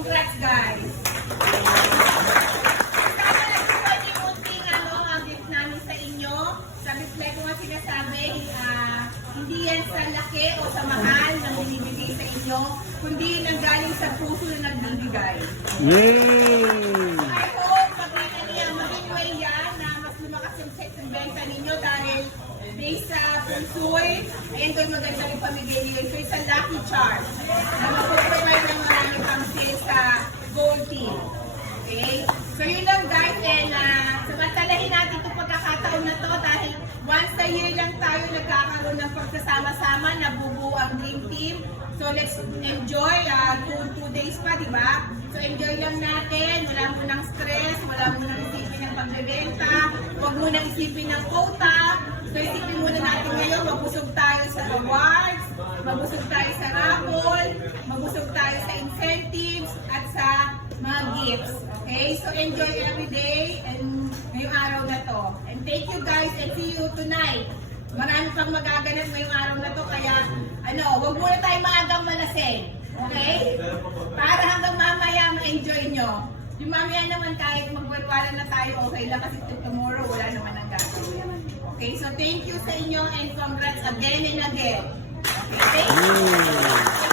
congrats guys. Sana nagsuwan yung unting ang gift namin sa inyo. Sabi ko nga sinasabi, hindi yan sa laki o sa mahal na binibigay sa inyo, kundi nanggaling sa puso na nagbibigay. I hope maging way yan na mas lumakas yung sex and benta ninyo dahil based sa pusoy, ayun ko yung maganda rin pamigay niyo. So it's a lucky charm na mag-provide ng marami pang sales sa gold team. Okay? So yun lang guys, and samantalahin natin itong pagkakataon na to dahil once a year lang tayo nagkakaroon ng pagsasama-sama, nabubuo ang dream team. So let's enjoy, 2 days pa, di ba? So enjoy lang natin, wala mo ng stress, wala mo nang isipin ng pagbebenta, huwag mo nang isipin ng quota. So isipin muna natin ngayon, mabusog tayo sa awards, mabusog tayo sa raffle, mabusog tayo sa incentives, at sa mga gifts. Okay? So enjoy every day and ngayong araw na to. And thank you guys and see you tonight. Marami pang magaganap ngayong araw na to, kaya huwag muna tayo maagang malasing. Okay? Para hanggang mamaya ma-enjoy nyo. Yung mamaya naman kahit magwalwala na tayo, okay lang kasi tomorrow wala naman ang gagawin. Okay? So thank you sa inyo and congrats again and again. Okay? Thank you.